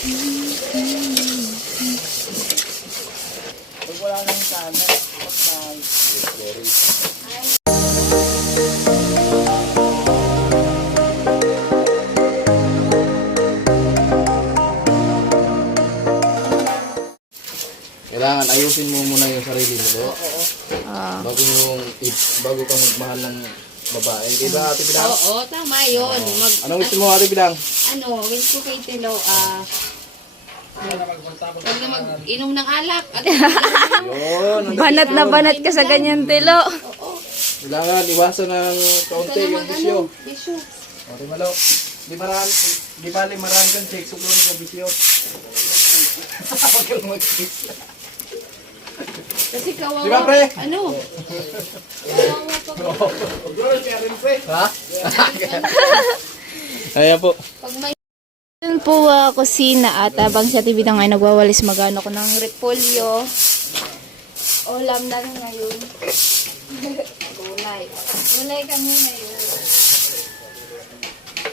Pag wala nang sana, patay. Kailangan ayusin mo muna yung sarili mo, do. Ah. Bago yung bago ka magmahal ng babae. Di ba, Ate Bidang? Oo, tama yun. Mag, Anong gusto mo, Ate Bidang? ano, wish ko kay Tilo, ah, huwag na mag-inom ng alak. At Yun. ang- Banat na banat ka sa ganyan, Tilo. Kailangan iwasan ng kaunti na yung mag, bisyo. ano, bisyo. Ate Malo, di marami, di bali marami kang huwag lang yung bisyo. Huwag kang mag-kiss. Kasi kawawa. Di ba, pre? Ano? Kawawa pa. Ha? Ayan po. Pag may Doon po ah, kusina at habang sa TV na ngayon nagwawalis magano ko ng repolyo. Ulam na rin ngayon. Gulay. Gulay kami ngayon.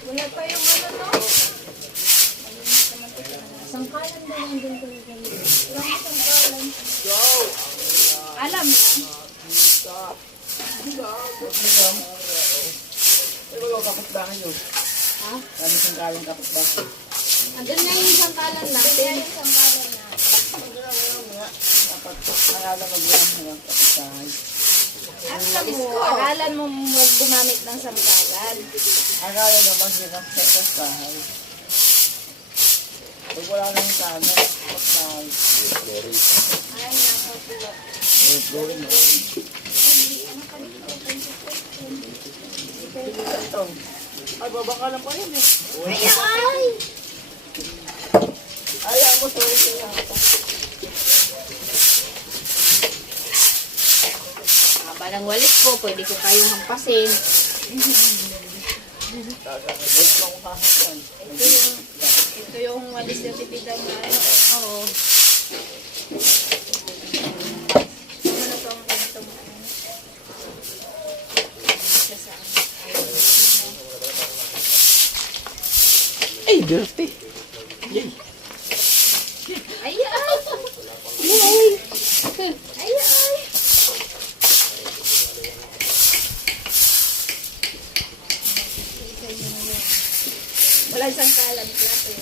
Wala pa yung ano no? Sangkalan ba yan din ko Walang sangkalan. Alam na. Ay, wala kapatbahan yun. Ha? Kami siyang kalang kapatbahan. Andun nga yung sangkalan natin. yung sangkalan na. Dapat nalala mag-ulam mo ng kapatbahan. Alam mo, aralan mo huwag gumamit ng sangkalan. Akala naman sila sa kapatbahan. Pag wala nang sana, kapatbahan. Ay, nako. Eh, gawin mo. Ito. Ay, babaka lang pa yun eh. Ay, ay! Ayaw mo, sorry sila. Haba ng walis ko, pwede ko kayong hampasin. Ito yung, ito yung walis na tipitan na ano. Oo. Ano to ang ganito mo? Ay, dirty. Ay, ay! Ay, ay! Ay, ay! Walang sangkalan, klase.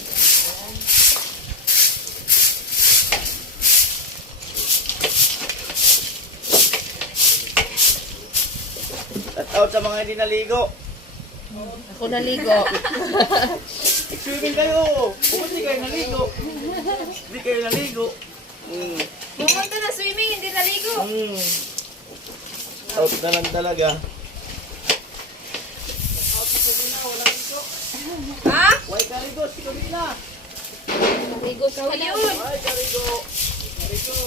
At out sa mga hindi naligo. Ako naligo. Swimming kayo. Kung hindi kayo naligo. Hindi kayo naligo. Mm. Pumunta na swimming, hindi naligo. Mm. Out na lang talaga. Ha? Why kaligo? Si Kamila. Naligo sa Ikaw yun. Why kaligo? Kaligo.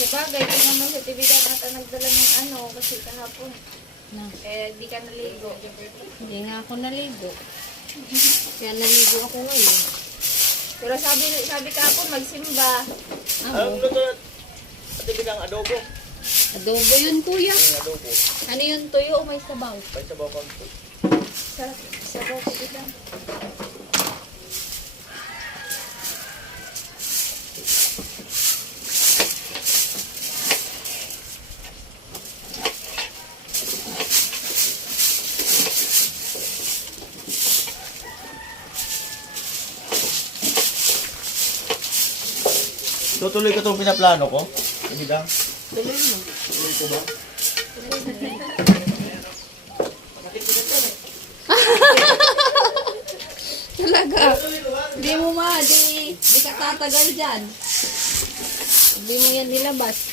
Kasi bagay, ito naman sa TV ata nagdala ng ano, kasi kahapon. Na. Eh, di ka naligo. Hindi nga ako naligo. Kaya naligo ako ngayon. Pero sabi sabi kahapon, magsimba. Anong Ano? luto? Ate bilang adobo. Adobo yun, kuya. Ang adobo. Ano yun, tuyo o may sabaw? Pay sa bawang po. Sa, sa bote Tutuloy ko itong pinaplano ko. Hindi lang. Tuloy mo. Tuloy ko ba? Talaga. Hindi mo ma, di, di ka tatagal dyan. Hindi mo yan nilabas.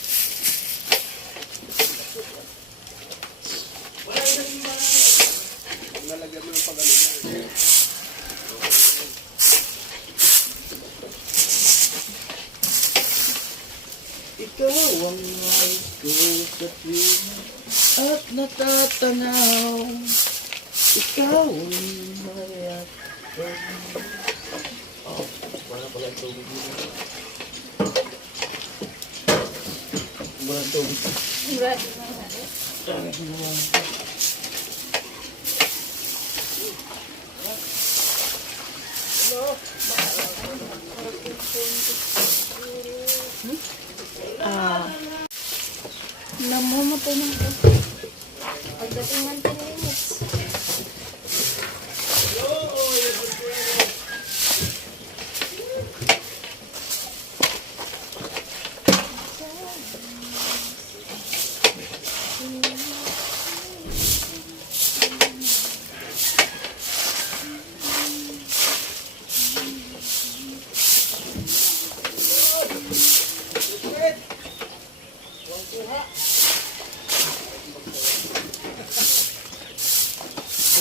Ikaw ang nais ko sa tuwing at natatanaw. Ikaw ang mayat ko. Oh, wala pala yung tubig dito. Wala tubig. Sigurado na na. Ah. Namamatay ng ito. Pagdating ng 10 minutes.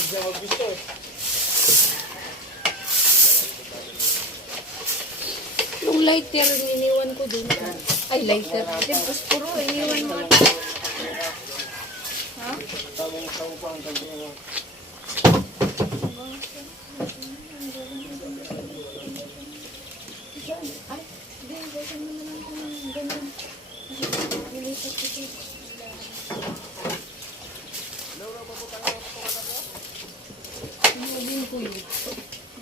Bigyan mag-gusto eh. Yung lighter, niniwan ko din. Ay, lighter. Yung iniwan mo. Ha? Ay, hindi. Gawin mo kung ganun. Nilipat ko siya.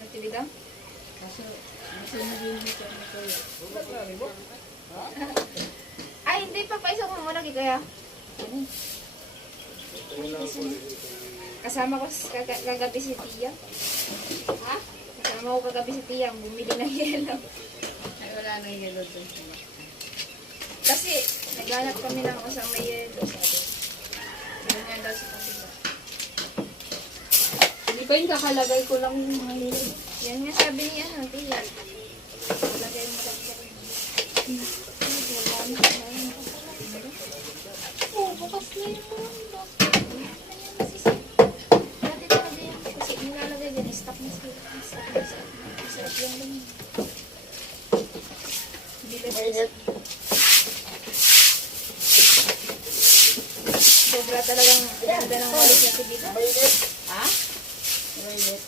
Natibigang? Kaso, sinubin ko ko yun. Ay, hindi pa. Paisa ko muna kaya. Kasama ko kagabi si Tia. Ha? Kasama ko kagabi si Tia. Bumili ng yelo. Ay, wala nang yelo doon. Kasi, naghanap kami ng kasama yelo. Sabi. Nga daw sa kapila. Hindi pa yun, kakalagay ko lang yung mga yelo. Yan nga sabi niya, ano, Tia. Lagay mo lang sa Oo, bukas na yun. Dati talaga yan. Kasi nilalagay din, stock na sila. Masarap yung. Mainit. Sobra talagang ganda ng walis na tibita. Mainit. Ha? Mainit.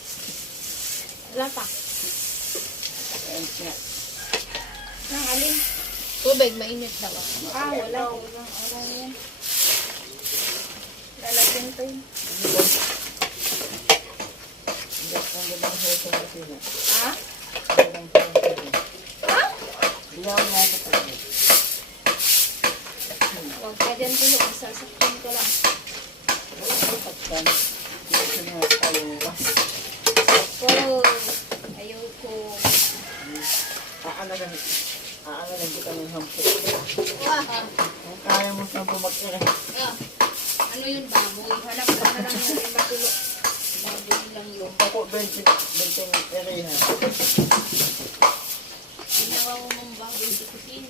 Wala pa. Ayan siya. Nang alin? Tubig, mainit daw. Ah, wala. Wala, wala yan. Lalagyan pa yun. Ha? Ha? Ako. Huwag ka dyan tulog. Sasaktan ko lang. Wala ko pagkan. Hindi ko na taluwas. Pero, ayoko. Aanalan. Aanalan kita ng hampo. Ah, Kung kaya mo sa pumakira. Ano yun, baboy? Hanap ko na lang yung may matulog. Baboy lang yun. Ako, 20, 20 area. Ginawa mo mong baboy sa kusina.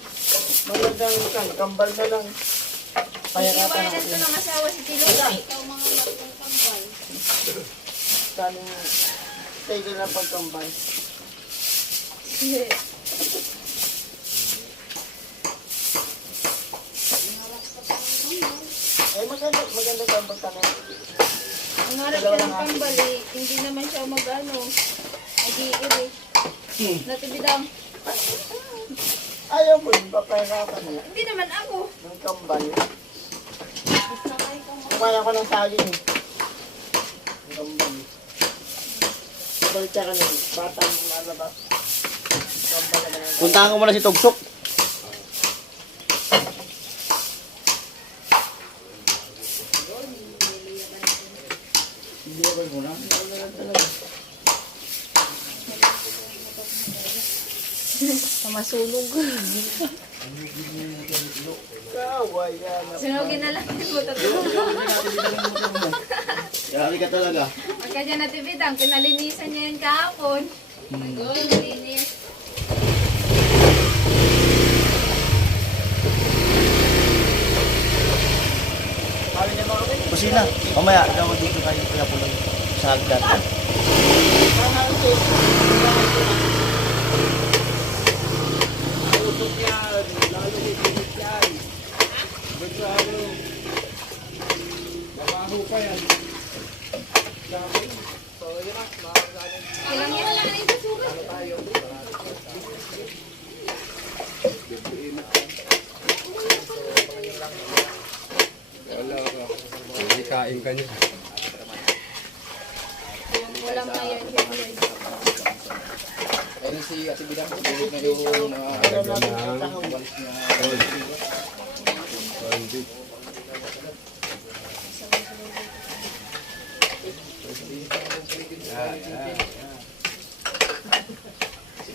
Magandang kan, kambal na lang. Payarapan Iiwanan ko ng asawa si Tiloy. Ikaw mga latong kambal. Kaning tayo na pagkambal. Ay, maganda, maganda kambal ka na. Ang harap ko ng kambal eh, hindi naman siya mag-ano. Nag-iir eh. Natibidang. Ayaw mo, papayarapan mo. Hindi naman ako. Ng kambal. Kumain ako ng saging. Ng kambal. Kambal ka rin. Batang lalabas. Kambal na ganun. Puntahan ko muna si Tugsok. Hindi ako muna. Hindi ako na lang talaga. Pamasulog. Kawayan na. Na lang yung butot ko. Yari ka talaga. Pagka dyan natibidang, pinalinisan niya yun kahapon. Ayun, linis. Sabi niya mga kapatid. Kusina. Mamaya, daw dito kayo kaya po lang sa hagdan. Usok yan. Lalo higit yan. Masyado. Mabaho pa yan. So, yun na. Makakasanin. Kailang yan. Ano tayo? Kain ka niya. Walang mayan. Ayun si Ate Bidang. Tulog na yung mga Ayaw natin sa tahong. walis niya.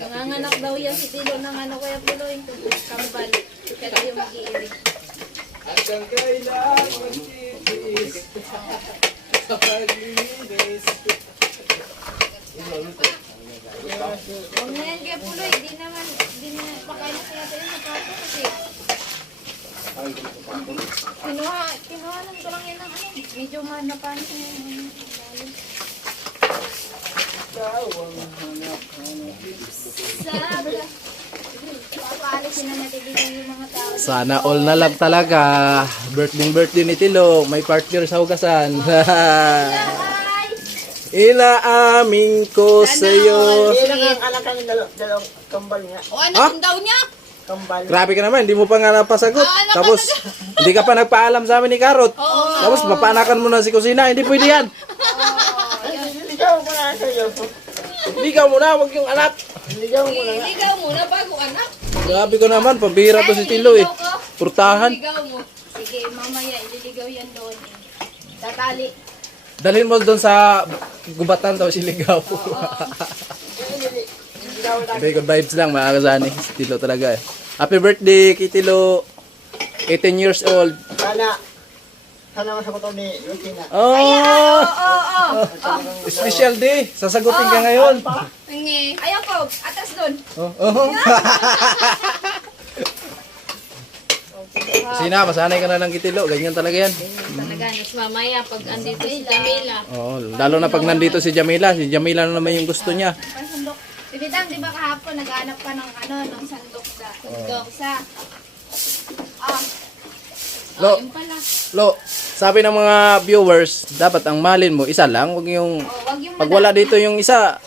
Nanganganak daw yan si Tilo ng ano kaya puloy. Kambal. Kaya tayo mag-iirig. Hanggang kailan magtitiis sa paglinis. Huwag na yan kaya puloy. Di naman, di na pakain na kaya tayo napato kasi. Kinuha, kinuha lang ko lang yan ng ano. Medyo manapan sa yung ano. Sabi ka. Sana all na lang talaga. Birthday birthday ni Tilo. May partner sa hugasan. Inaamin ko sa'yo. Hindi lang ang anak ng dalaw- dalawang kambal nga. O ano yung daw niya? Kambal. Grabe ka naman, hindi mo pa nga napasagot. Ah, Tapos, hindi ka pa nagpaalam sa amin ni Karot. Oo. Tapos, papanakan mo na si Kusina. Hindi pwede yan. Sa'yo. Ligaw mo na, wag yung anak. Ligaw ko na nga. Iligaw mo na bago anak. Grabe ko naman, pabira to si Tilo eh. Purtahan. Iligaw mo. Sige, mamaya ililigaw yan doon eh. Tatali. Dalhin mo doon sa gubatan tapos iligaw. Ligaw. Very good vibes lang mga kasani. Si Tilo talaga eh. Happy birthday kay Tilo. 18 years old. Sana. Sana masagot ako ni Lucina. Oh! Oo, oo, oo. Special day. Sasagutin ka ngayon. Hingi. Ayaw ko, atas doon. Oh, oh. Sina, masanay ka na ng kitilo. Ganyan talaga yan. Talaga, next mamaya pag andito si Jamila. Oo, lalo na pag nandito si Jamila. Si Jamila na naman yung gusto niya. Pansandok. Bibitang, di ba kahapon naghanap ka ng ano, ng sandok sa sandok sa Lo, Yun pala. lo, sabi ng mga viewers, dapat ang malin mo, isa lang. Huwag yung, oh, wag yung pag wala dito yung isa,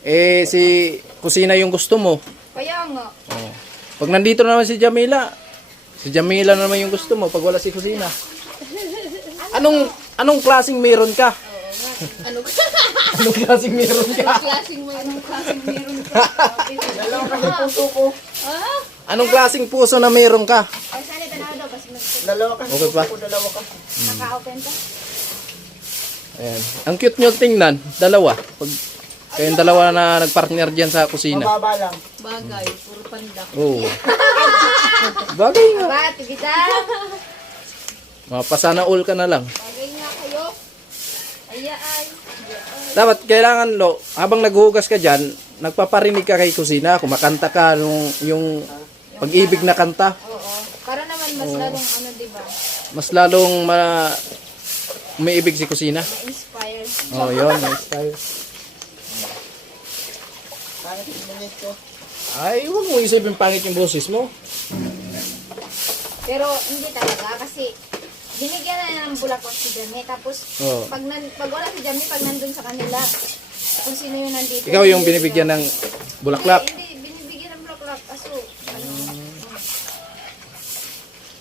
eh, si kusina yung gusto mo. Kaya nga. Oh. Pag nandito naman si Jamila, si Jamila naman yung gusto mo pag wala si kusina. Anong anong klaseng meron ka? Ano Anong klaseng meron ka? klaseng mo yung Klaseng meron ka. Dalawa kasi puso ko. Ah? Anong klaseng puso na meron ka? Ay, sali tanaw daw, basta mag Dalawa kasi Okay pa. ko. Dalawa ka. naka-open ka. Ayan. Ang cute nyo tingnan, dalawa. Pag kayong dalawa na nagpartner dyan sa kusina. Mababa lang. Bagay, puro pandak. Oo. Bagay nga. Ba, bibitang. Mapasana all ka na lang. Bagay nga kayo. Aya ay. Dapat kailangan lo, habang naghuhugas ka dyan, nagpaparinig ka kay kusina, kumakanta ka nung yung pag-ibig na kanta. Oo. Naman mas lalong ano, di ba? Mas lalong ma umiibig si kusina. Na-inspire. Oh, yun. Nice. Para sa bilis ko. Ay, huwag mo isipin pangit yung boses mo. Pero hindi talaga kasi binigyan na niya ng bulaklak si Jamie. Tapos Oo. pag, nan, pag wala si Jamie, pag nandun sa kanila, kung sino yung nandito. Ikaw yung binibigyan ng bulaklak. Hindi, hindi, binibigyan ng bulaklak. Kaso, ano,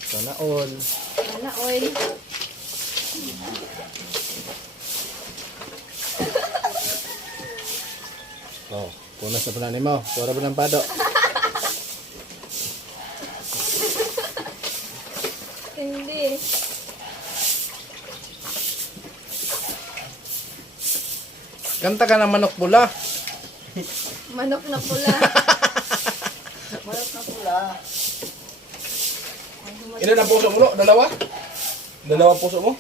Sana all. wala, oil. Oh, punas na pananim mo. Pura ba ng pado? Hindi. Kanta ka ng manok pula. Manok na pula. Mayroon na pula. Ilan ang puso mo, no? Dalawa? Dalawa puso mo?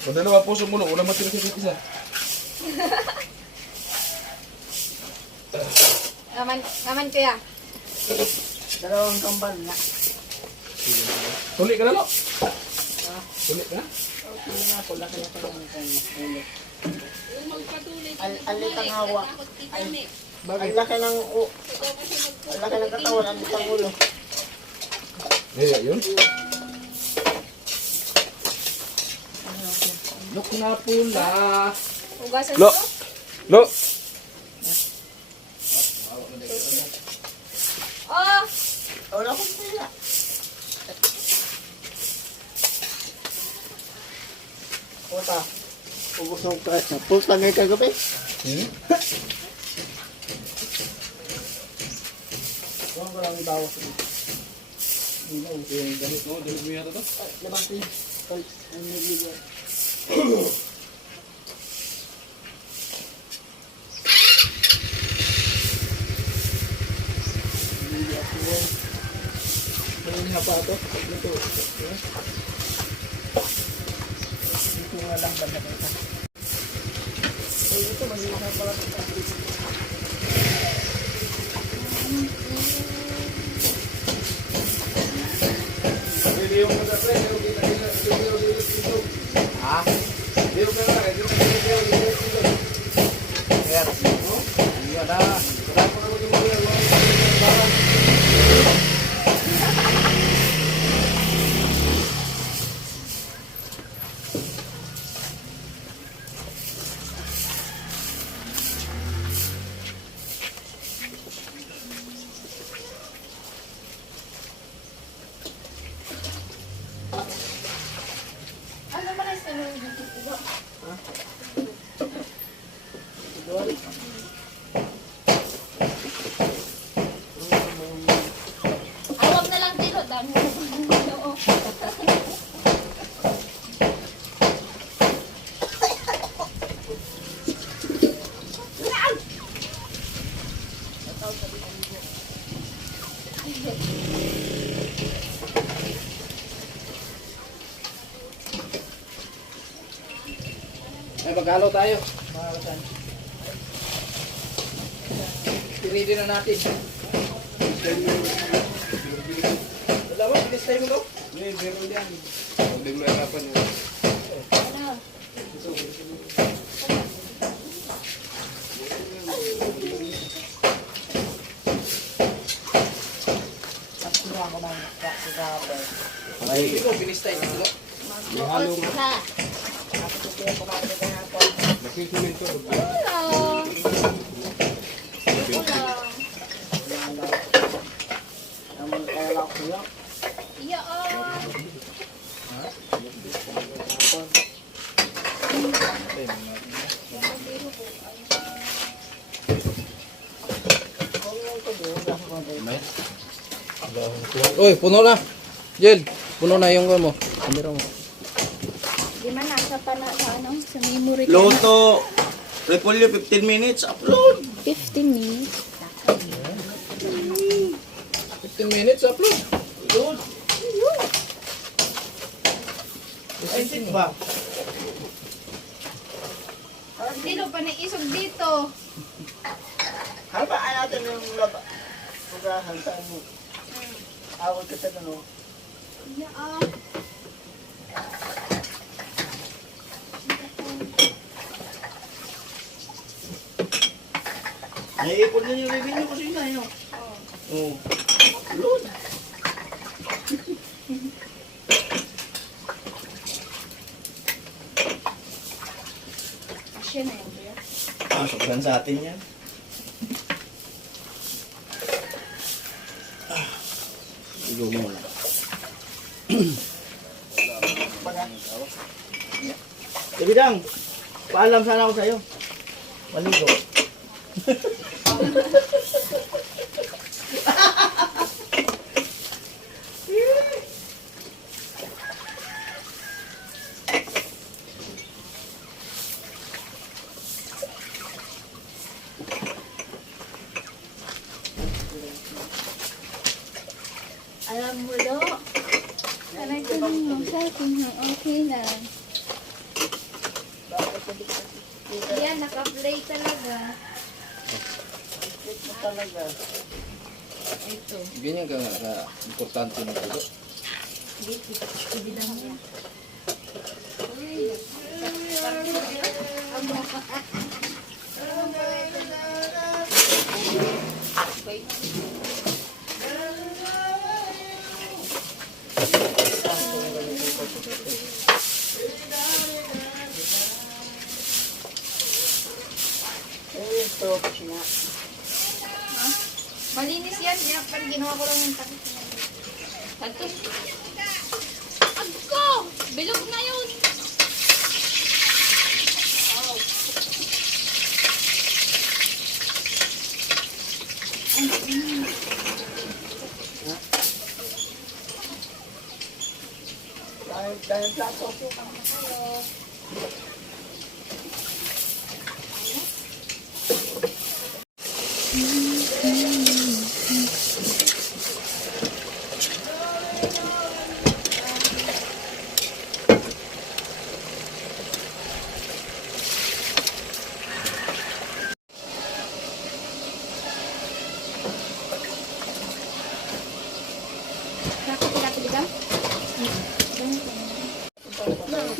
Kung dalawa puso mo, no? Una matira sa isa. Naman, naman kuya. Dalawang kambal nga. Tuli ka na, no? Tuli ka na? Okay nga pula kaya pa lang ang ulo. Yung magpatuloy ka Al- alit ang hawak. ni. Ang laki ng u- ang laki ng katawan, ang laki ng ulo. Eh, yun. Look na pula. Hugasan Lo! ko. Lo! Oh! Wala akong pula. pa. Ubus ng. Pulse lang ngayon kagabi. Hmm? Huwag ko lang ibawas. Hindi na, Yung gamit mo, gamit mo yata to? Ay, labas din. Ay, ang yun. Hindi nga pa ito. Dito. Dito nga lang banda kita. Ay, ito, maliit na pala ito. Ha? Ay, maghalo tayo. Pinili na natin. Dalawa, bilis tayo mo daw. Hindi, meron yan. Hindi mo harapan yun. Ano? At sinuha ko ng crack sa kapal. Ay, ikaw, bilis tayo. Dalawa. Mahalo nga. Sa. At ito kaya kumain ko na kapal. Nakikinig ko. Hello. Uy, puno na. Jel, puno na yung mo. Kamera mo. Pa na sa ano, sa memory card. Loto, Repolyo 15 minutes, upload. 15 minutes. 15 minutes upload. Upload. Ay, sit ba? Sino pa naisog dito? Habaan natin yung laba. Pagahan saan mo. Awag ka sa ano. Iyaan. Naiipon din yung revenue ko sila yun. Oo. Upload. Asya na yun. kuya. Pasok lang sa atin yan. Ah. Igo mo lang. Ibidang, paalam sana ako sa'yo. Maligo. Alam ハハハハ。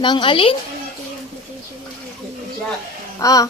Nang alin? Ah.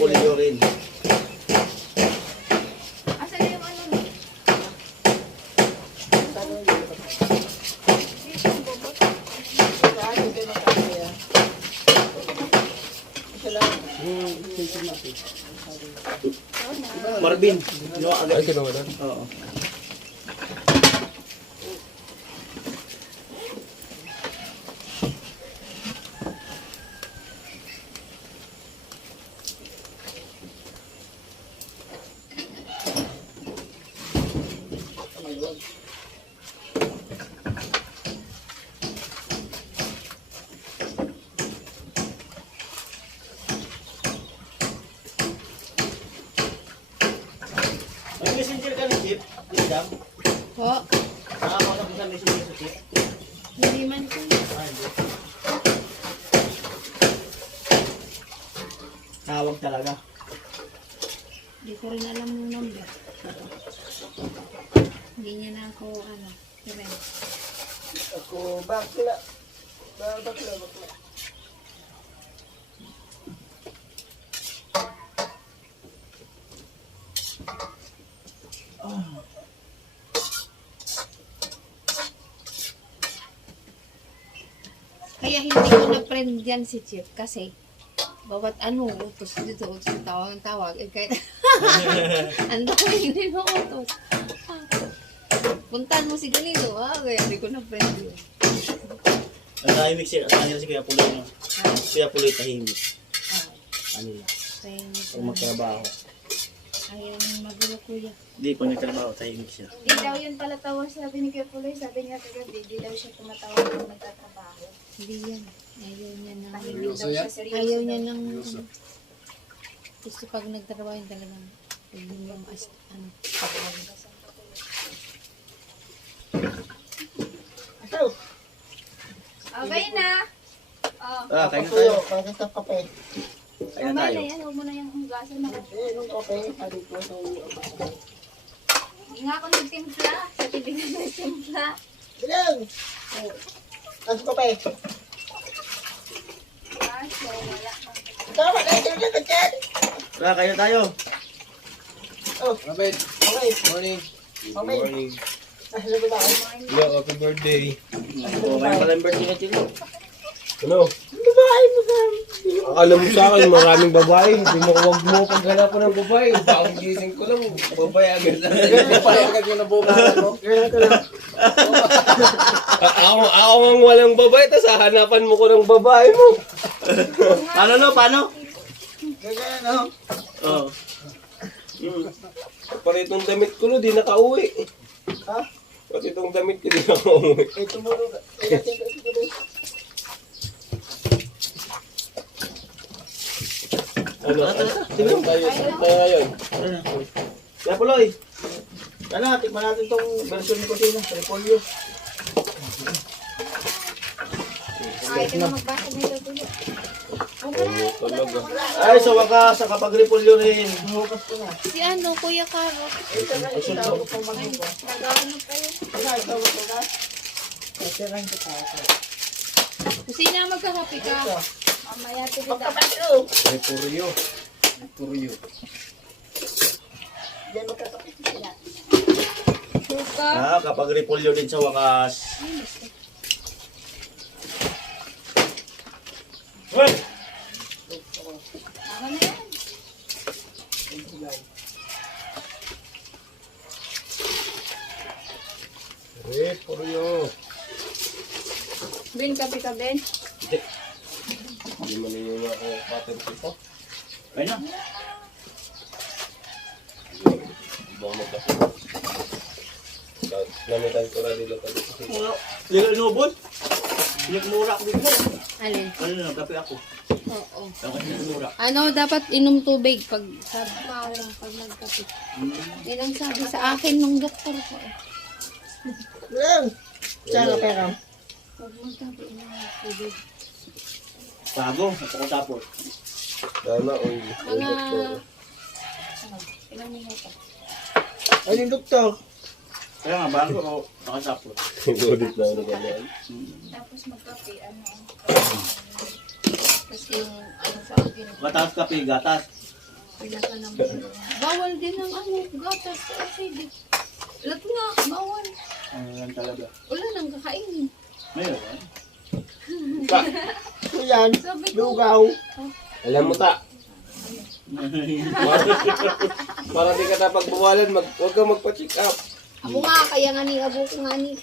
Magpapulyo rin. Marvin, no, agad. Ay, kinuha na. Oo. May messenger ka ni Chip? Isang? Po, Nakakausap mo sa sa Chip? hindi man po. Tawag talaga. Hindi ko rin alam yung number. Hindi niya na ako, ano, friend. ako bakla. Bakla, bakla, bakla. Kaya hindi ko na friend yan si Chip kasi bawat ano, utos dito, utos ng tawag ng tawag. Eh, kahit ang dami hindi mo utos. Puntahan mo si ganito, ah, kaya hindi ko na friend yun. Ang tahimik siya, ang kanila si Kuya Puloy, no? Ah, Kuya Puloy tahimik. ah, Ano hindi ko pag magtrabaho. ayaw nang magulo kuya. Hindi, pag nagtrabaho, tahimik siya. Di daw yun pala tawa sabi ni Kuya Puloy. Sabi niya kagabi, di daw siya tumatawa kung nagtatrabaho. Hindi yan. Ayaw niya na. Siya, seryoso Ayaw daw. niya ng. Gusto pag nagtrabaho yun talagang yun yung as, ano, pag- Ito, Okay na. Oh. Ah, kain na tayo. pagkat ng kape. Kain na Mamaya tayo. na yan, huwag mo na yung hugasan na. Eh, nung kape, halit ko sa ulo. Hindi nga ako nagtimpla. Sa TV na nagtimpla. Bilang! Oh. Kape. Ah, so wala. Tama na, ito na dyan. Tara, na tayo. Oh, Rapid, okay. morning. Okay. Morning. Lago ba ako? Yo, happy birthday. May pala yung birthday na Chilo. Ano? Babae mo ka. Akala mo sa akin, maraming babae. Hindi mo huwag mo paghanap ko ng babae. Bakit gising ko lang, babae agad. Mo. Ganyan ko lang. A- Ako, ako ang walang babae, tapos hahanapan mo ko ng babae mo. Paano no? Paano? Ganyan, no? Oo. Mm. Pati itong damit ko, no, di nakauwi. Ha? Pati itong damit ko, di nakauwi. Eh, tumulong. Eh, ito. Ano? Sino tayo? Tayo ngayon? Kaya Puloy. Sana, tikman natin tong version ni Kusina. Repolyo. Ay, ito na magbasag nito tulo. Talaga. Ay, sa wakas, nakapag-repolyo rin. Hukas ko na. Si ano, Kuya Caro? Ito na, ito na mo kayo. Ito, ito, ito na. Ito na. Kusina, magkakape ka. Mamaya tigil Magkapatid, Ay, puryo. Puryo. Diyan sila. Suka. Ah, kapag repolyo din sa wakas. Hoy! Tama na yan. Kape ka, Ben. Hindi man ninyo ako patent ito. Ayun na. Baka magkasi. Namitan ko na ito. Wala. Lilo inubos. Pinagmura ako dito. Alin? Ano na, kape ako. Oo. Ako pinagmura. Ano, dapat inom tubig pag sabi lang pag nagkape. Yan ang sabi sa akin nung doktor ko. eh. Yan. Tsaka pera. Pag magkape, inom tubig. Tago, at ako tapos. Sana, oy. Mga... Ano, ilang minuto? Ay, yung doktor. Kaya nga, bago ako nakatapos. Godit na ano ganyan. Tapos magkape, ano, tapos yung, ano sa akin, Matapos kape, gatas. pinaka ng Bawal din ang ano, gatas sa acidic. Lahat nga, bawal. Ano yan talaga. Wala nang kakainin. Ngayon, Ito yan. Lugaw. Alam mo ta, para di ka na pagbawalan, mag, huwag kang magpa-check up. ako nga, kaya nga ni, abo ko nga ni.